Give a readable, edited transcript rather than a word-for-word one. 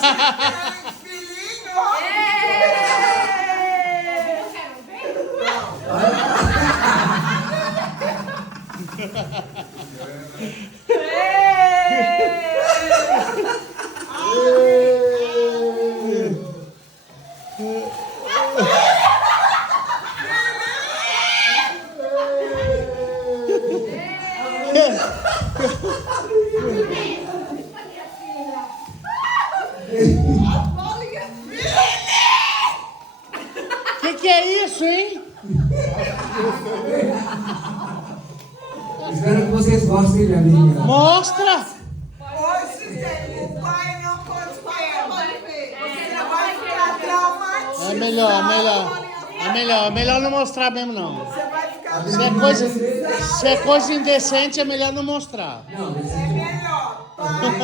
Filhinho! Que é isso, hein? Espero que vocês gostem da minha. Mostra! Hoje tem o pai não pode ver. Você não vai ficar traumatizado. É melhor não mostrar mesmo não. Você vai ficar Se é coisa indecente, é melhor não mostrar. Não, É melhor. Pai,